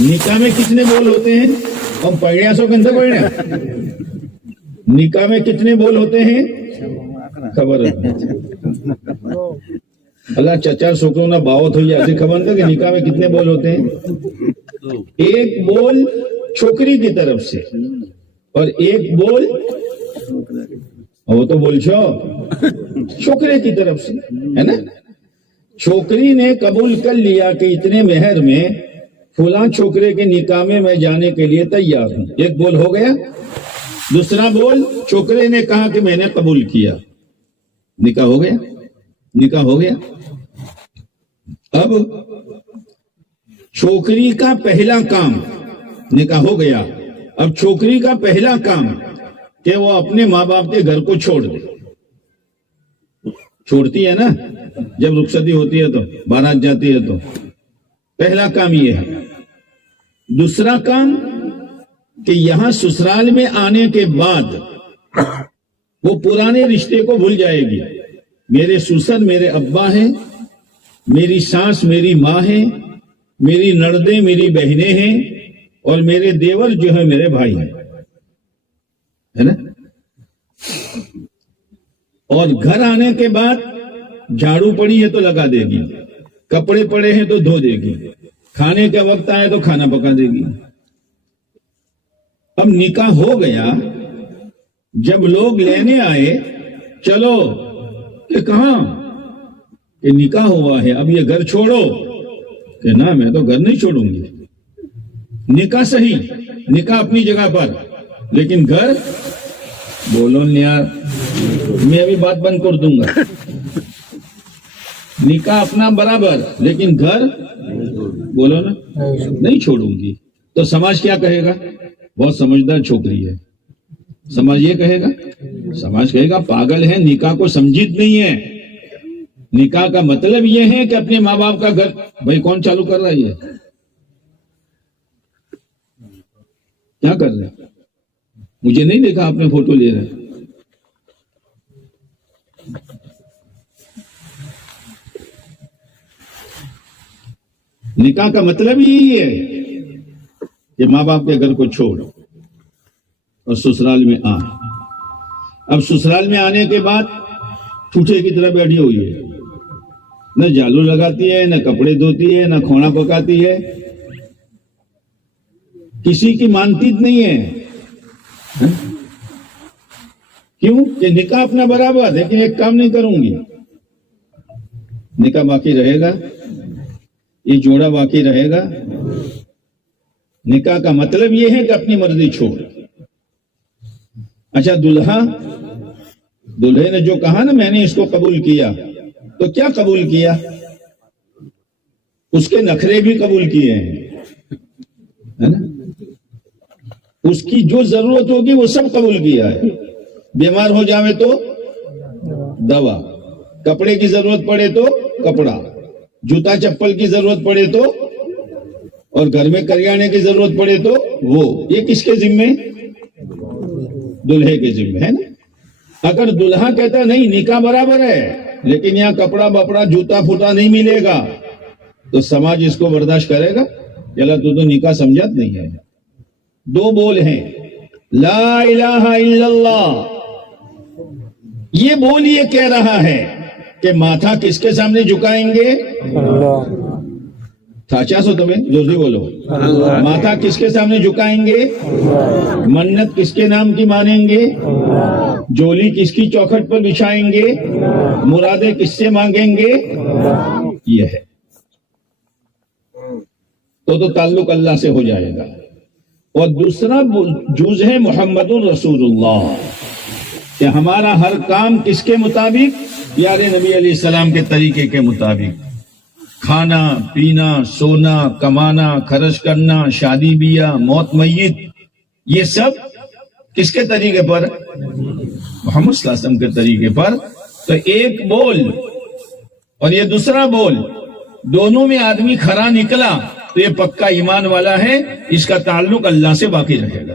نکاح میں کتنے بول ہوتے ہیں؟ ہم پڑھیا سو کندھا پڑھیا نکاح میں کتنے بول ہوتے ہیں خبر ہے اللہ چچا چھوکروں نہ باوت ہوئی ایسی خبر تھا کہ نکاح میں کتنے بول ہوتے ہیں؟ ایک بول چھوکری کی طرف سے اور ایک بول وہ تو بول چھوکرے کی طرف سے ہے نا. چھوکری نے قبول کر لیا کہ اتنے مہر میں فلاں چھوکرے کے نکاح میں جانے کے لیے تیار ہوں. ایک بول ہو گیا. دوسرا بول چھوکرے نے کہا کہ میں نے قبول کیا. نکاح ہو گیا. نکاح ہو گیا. اب چھوکری کا پہلا کام نکاح ہو گیا. اب چھوکری کا پہلا کام کہ وہ اپنے ماں باپ کے گھر کو چھوڑ دے. چھوڑتی ہے نا جب رخصتی ہوتی ہے تو بارات جاتی ہے تو پہلا کام یہ ہے. دوسرا کام کہ یہاں سسرال میں آنے کے بعد وہ پرانے رشتے کو بھول جائے گی. میرے سسر میرے ابا ہیں, میری ساس میری ماں ہے, میری نردیں میری بہنیں ہیں اور میرے دیور جو ہے میرے بھائی ہیں, ہے نا. اور گھر آنے کے بعد جھاڑو پڑی ہے تو لگا دے گی, کپڑے پڑے ہیں تو دھو دے گی, کھانے کا وقت آئے تو کھانا پکا دے گی. اب نکاح ہو گیا. جب لوگ لینے آئے چلو کہ کہاں کہ نکاح ہوا ہے اب یہ گھر چھوڑو کہ نہ میں تو گھر نہیں چھوڑوں گی. نکاح صحیح, نکاح اپنی جگہ پر, لیکن گھر بولو یار میں ابھی بات بند کر دوں گا. نکاح اپنا برابر لیکن گھر بولو نا نہیں چھوڑوں گی. تو سماج کیا کہے گا؟ بہت سمجھدار چھوکری ہے. سماج یہ کہے گا, سماج کہے گا پاگل ہے, نکاح کو سمجھت نہیں ہے. نکاح کا مطلب یہ ہے کہ اپنے ماں باپ کا گھر. بھائی کون چالو کر رہا ہے یہ؟ کیا کر رہے ہیں؟ مجھے نہیں دیکھا آپ نے فوٹو لے رہے. نکاح کا مطلب یہی ہے کہ ماں باپ کے گھر کو چھوڑ اور سسرال میں آ. اب سسرال میں آنے کے بعد ٹوٹے کی طرح بیٹھی ہوئی ہے, نہ جالو لگاتی ہے, نہ کپڑے دھوتی ہے, نہ کھانا پکاتی ہے, کسی کی مانتی نہیں ہے. کیوں کہ نکاح اپنا برابر, لیکن ایک کام نہیں کروں گی. نکاح باقی رہے گا, یہ جوڑا باقی رہے گا. نکاح کا مطلب یہ ہے کہ اپنی مرضی چھوڑ. اچھا دلہے نے جو کہا نا میں نے اس کو قبول کیا, تو کیا قبول کیا؟ اس کے نخرے بھی قبول کیے ہیں, ہے نا. اس کی جو ضرورت ہوگی وہ سب قبول کیا ہے. بیمار ہو جاوے تو دوا, کپڑے کی ضرورت پڑے تو کپڑا, جوتا چپل کی ضرورت پڑے تو, اور گھر میں کریانے کی ضرورت پڑے تو وہ. یہ کس کے ذمے؟ دلہے کے ذمے, ہے نا. اگر دلہا کہتا نہیں نکاح برابر ہے لیکن یہاں کپڑا بپڑا جوتا پھوٹا نہیں ملے گا, تو سماج اس کو برداشت کرے گا؟ چلا تو نکاح سمجھات نہیں ہے. دو بول ہیں, لا الہ الا اللہ. یہ بول یہ کہہ رہا ہے کہ ماتھا کس کے سامنے جھکائیں گے؟ تھاچا سو تمہیں جلدی بولو. ماتھا کس کے سامنے جھکائیں گے؟ منت کس کے نام کی مانیں گے؟ جولی کس کی چوکھٹ پر بچھائیں گے؟ مرادیں کس سے مانگیں گے؟ یہ ہے. تو تعلق اللہ سے ہو جائے گا. اور دوسرا جز ہے محمد الرسول اللہ, کہ ہمارا ہر کام کس کے مطابق؟ پیارے نبی علیہ السلام کے طریقے کے مطابق. کھانا پینا سونا کمانا خرچ کرنا شادی بیاہ موت میت, یہ سب کس کے طریقے پر؟ محمد صلی اللہ علیہ وسلم کے طریقے پر. تو ایک بول اور یہ دوسرا بول, دونوں میں آدمی کھرا نکلا تو یہ پکا ایمان والا ہے, اس کا تعلق اللہ سے باقی رہے گا.